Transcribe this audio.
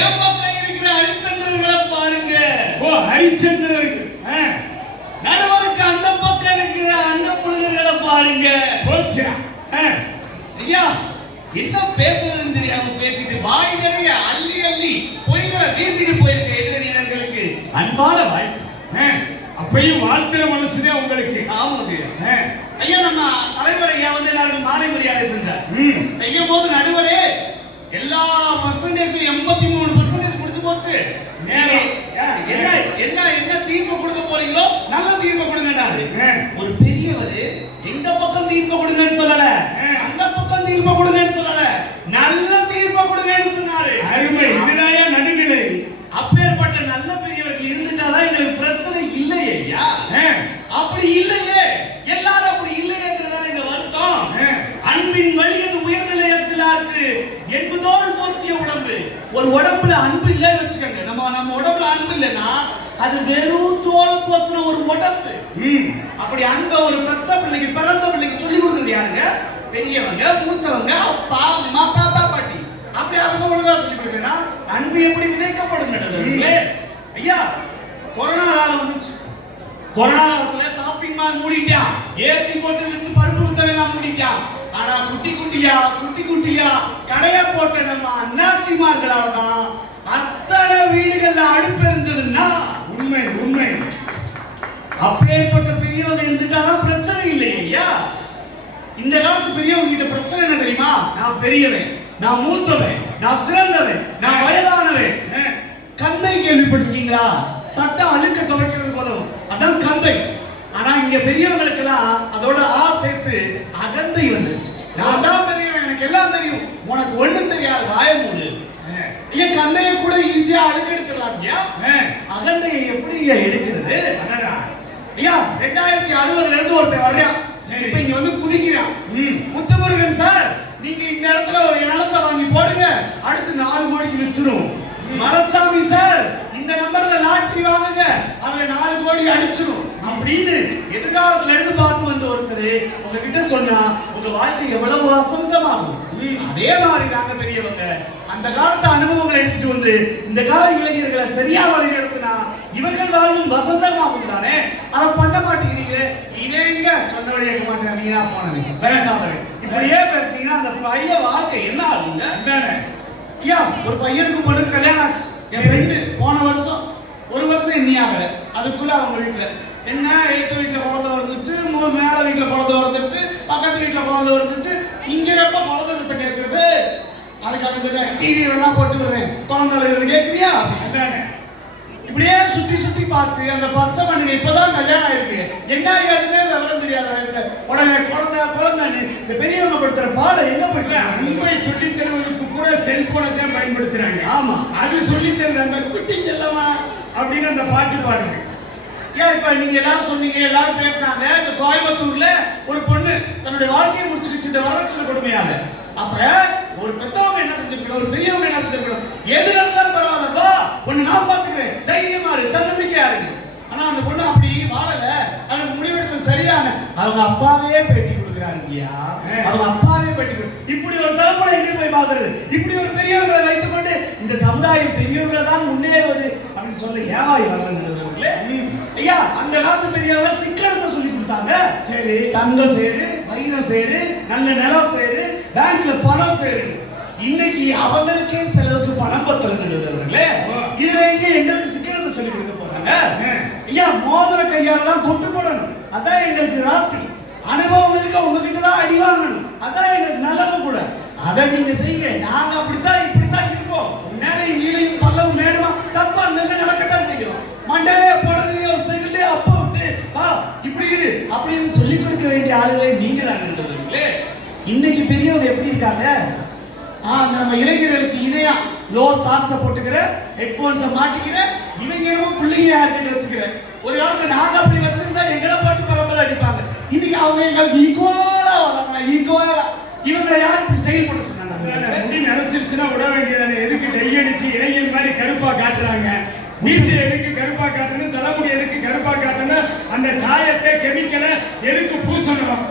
என் பக்கம் இருக்கிற ஹரிச்சந்திரர்களை பாருங்க. ஓ ஹரிச்சந்திரர்கள். நடுவருக்கு அந்த பக்கம் இருக்கிற அண்ட புனிதர்களை பாருங்க. போச்சா? ஐயா என்ன பேசுறதுன்னு தெரியாம பேசிட்டு வாய் நிறைய அள்ளி அள்ளி பொய்களை வீசிட்டு போயிருக்க எதிரணியினர்களுக்கு அன்பான வாழ்த்து. அப்பையும் வாழ்த்துற மனசுதான் உங்களுக்கு. ஆமாங்க ஐயா. நம்ம தலைவர் ஐயா வந்து எல்லாருக்கும் மாலை மரியாதை செஞ்சார். செய்யும் போது நடுவரே எல்லா பர்சன்டேஜும் 83% முடிச்சு போச்சு. என்ன என்ன என்ன தீர்ப்பு கொடுக்க போறீங்களோ நல்ல தீர்ப்பு கொடுங்கன்னாரு. ஒரு பெரியவர் எந்த பக்கம் தீர்ப்பு கொடுங்கன்னு சொல்லல, அந்த பக்கம் தீர்ப்பு கொடுங்கன்னு சொல்லல, நல்ல தீர்ப்பு கொடுங்கன்னு சொன்னாரு. அருமை. இதுதாயா நடுநிலை. அப்பேற்பட்ட நல்ல பெரியவர்கள் இருந்துட்டாதான் எனக்கு பிரச்சனை இல்லையே ஐயா. அப்படி இல்லையே, எல்லாரும் அப்படி இல்லையேன்றதான இந்த வருத்தம். அன்பின் வழியது உயர்நிலையத்திலாருக்கு என்பதோடு பொருத்திய உடம்பு. ஒரு உடம்புல அன்பு இல்லைன்னு வச்சுக்கோங்க, நம்ம உடம்புல அன்பு இல்லைன்னா அது வெறும் தோல் போத்துன ஒரு உடம்பு. அப்படி அன்ப ஒரு பிறந்த பிள்ளைக்கு சொல்லி கொடுக்குறது யாருங்க? பெரியவங்க, மூத்தவங்க, அப்பா அம்மா தாத்தா பாட்டி. அப்படி அவங்க ஒழுங்கா சொல்லி கொடுக்குறா அன்பு எப்படி விதைக்கப்படும் நடுவர்களே. ஐயா கொரோனா காலம் வந்துச்சு. கொரோனா காலத்துல ஷாப்பிங் மால் மூடிட்டான், ஏசி போட்டு வித்து பருப்பு வித்தவெல்லாம் மூடிட்டான். ஆனா குட்டி குட்டியா கடைய போட்ட நம்ம அண்ணாச்சிமார்களால தான் அத்தனை வீடுகள்ல அடுப்பு எரிஞ்சதுன்னா உண்மை உண்மை. அப்பேற்பட்ட பெரியவங்க இருந்துட்டாதான் பிரச்சனை இல்லையே ஐயா. இந்த காலத்து பெரியவங்க கிட்ட பிரச்சனை என்ன தெரியுமா? நான் பெரியவன், நான் மூத்தவன், நான் சிறந்தவன், நான் வயதானவன். கந்தை கேள்விப்பட்டிருக்கீங்களா? சட்டம் அழுக்க துவைக்கிறது போதும், அதான் கந்தை. ஆனா இங்க பெரியவங்களுக்கு எல்லாம் அதோட சேர்த்து அகந்தை வந்துருச்சு. நான் தான் பெரியவன், எனக்கு எல்லாம் தெரியும், உனக்கு ஒண்ணும் தெரியாது, வாய மூடு. ஐயா கந்தையை கூட ஈஸியா அழுக்க எடுத்துடலாம் ஐயா. அகந்தையை எப்படி எடுக்கிறது? ஐயா 2060 இருந்து ஒருத்தர் வர்றான். இப்ப இங்க வந்து குதிக்கிறான். முத்துமுருகன் சார், நீங்க இந்த இடத்துல ஒரு நிலத்தை வாங்கி போடுங்க, அடுத்து 4 கோடிக்கு வித்துரும். மரச்சாமி சார், இந்த நம்பர்ல லாட்டரி வாங்குங்க, அதுல 4 கோடி அடிச்சிடும் அப்படின்னு எதிர்காலத்துல இருந்து பார்த்து வந்த ஒருத்தர் உங்ககிட்ட சொன்னா உங்க வாழ்க்கை எவ்வளவு வசந்தமாகும். அதே மாதிரி தாங்க பெரியவங்க அந்த காலத்து அனுபவங்களை எடுத்துட்டு வந்து இந்த கால இளைஞர்களை சரியா வழி நடத்தினா இவர்கள் வாழ்வும் வசந்தமாகும் தானே. அதை பண்ண மாட்டேங்கிறீங்க. இணைங்க சொன்ன வழி கேட்க மாட்டேன், வீணா போனவங்க, வேண்டாதவன். இப்படியே பேசுனீங்கன்னா அந்த பையன் வாழ்க்கை என்ன ஆகுங்க? ஐயா ஒரு பையனுக்கு பொண்ணுக்கு கல்யாணம் ஆச்சு. என் ஃப்ரெண்டு போன வருஷம் 1 வருஷம் எண்ணி ஆகல, அதுக்குள்ள அவங்க வீட்டுல என்ன எழுத்து வீட்டுல குழந்தை வந்துச்சு, மேல வீட்டுல குழந்தை வந்துருச்சு, பக்கத்து வீட்டுல குழந்தை வந்துச்சு. இங்க எப்ப குழந்தை கேட்கறது? அதுக்கு அவங்க சொல்ல டிவி எல்லாம் போட்டு விடுறேன், குழந்தை கேட்குறியா? இப்படியே சுத்தி பார்த்து அந்த பச்சை மண்ணுங்க இப்பதான் கல்யாணம் ஆயிருக்கு, என்ன ஆகுதுன்னே விவரம் தெரியாத வயசுல உடனே குழந்தைன்னு இந்த பெரியவங்க படுத்துற பாட எங்க போயிடுறாங்க? அன்பை சொல்லி தருவதற்கு கூட செல்போனை தான் பயன்படுத்துறாங்க. ஆமா, அது சொல்லி தருது. அந்த குட்டி செல்லமா அப்படின்னு அந்த பாட்டு பாடுங்க. ஏன் இப்ப நீங்க எல்லாரும் சொன்னீங்க, எல்லாரும் பேசினாங்க, இந்த கோயம்புத்தூர்ல ஒரு பொண்ணு தன்னுடைய வாழ்க்கையை முடிச்சுக்கிச்சு இந்த வரட்சியில கொடுமையாக. அப்ப ஒரு பெத்தவங்க என்ன செஞ்சிருக்கணும், ஒரு பெரியவங்க என்ன செஞ்சிருக்கணும்? எது நடந்தாலும் பரவாயில்லப்பா, பொண்ணு நான் பாத்துக்கிறேன், தைரியமா இரு, தன்னம்பிக்கையா இருக்கு. ஆனா அந்த பொண்ணு அப்படி வாழல, அதுக்கு முடிவெடுத்தது சரியான அவங்க அப்பாவே பேட்டி கொடுக்குறாரு இல்லையா? அவங்க அப்பாவே பேட்டி. இப்படி ஒரு தலைமுறை எங்க போய் பாக்குறது? இப்படி ஒரு பெரியவர்களை வைத்துக் கொண்டு இந்த சமுதாயம் பெரியவர்களை தான் முன்னேறுவது அப்படின்னு சொல்ல ஏவாய் வர்றவர்களே. ஐயா அந்த காலத்து பெரியவங்க சிக்கனத்தை சொல்லி கொடுத்தாங்க. சரி, தங்கம் சேரு, வைரம் சேரு, நல்ல நிலம் சேரு, பேங்க்ல பணம் சேரு. இன்னைக்கு அவங்களுக்கே செலவுக்கு பணம் பத்தலங்களே. இதுல எங்க எங்களுக்கு சிக்கனத்தை சொல்லி கொடுக்க போறாங்க? ஐயா மோதிர கையால தான் கொண்டு போடணும், அதான் எங்களுக்கு ராசி. அனுபவம் இருக்க உங்ககிட்ட தான் அடி வாங்கணும், அதான் எங்களுக்கு நல்லது கூட. அதை நீங்க செய்யுங்க. நாங்க அப்படித்தான் இப்படித்தான் இருப்போம். மேலையும் கீழையும் பல்லவும் மேடுமா தப்பா நடக்கத்தான் செய்யும். மண்டலே போடலையோ செய்யலே அப்ப விட்டு வா இப்படி இரு அப்படின்னு சொல்லி கொடுக்க வேண்டிய ஆளுகளை நீங்க தான். இன்னைக்கு பெரியவங்க எப்படி இருக்காங்க? நம்ம இளைஞர்களுக்கு இணையா லோ சாட்ஸை போட்டுக்கிற, ஹெட்போன்ஸை மாட்டிக்கிற, இவங்க பிள்ளைங்க யார்கிட்ட வச்சுக்கிற. ஒரு காலத்துல நாங்க அப்படி வச்சிருந்தா எங்களை பாட்டு பரம்பரை அடிப்பாங்க. இன்னைக்கு அவங்க எங்களுக்கு ஈக்குவலா வராங்க, ஈக்குவலா. இவங்களை யாரும் இப்படி ஸ்டைல் பண்ண சொன்னாங்க? முடி நினைச்சிருச்சுன்னா விட வேண்டியதானே. எதுக்கு டை அடிச்சு இளைஞர் மாதிரி கருப்பா காட்டுறாங்க? மீசை எதுக்கு கருப்பா காட்டணும், தலைமுடி எதுக்கு கருப்பா காட்டணும், அந்த சாயத்தை கெமிக்கலை எதுக்கு பூசணும்?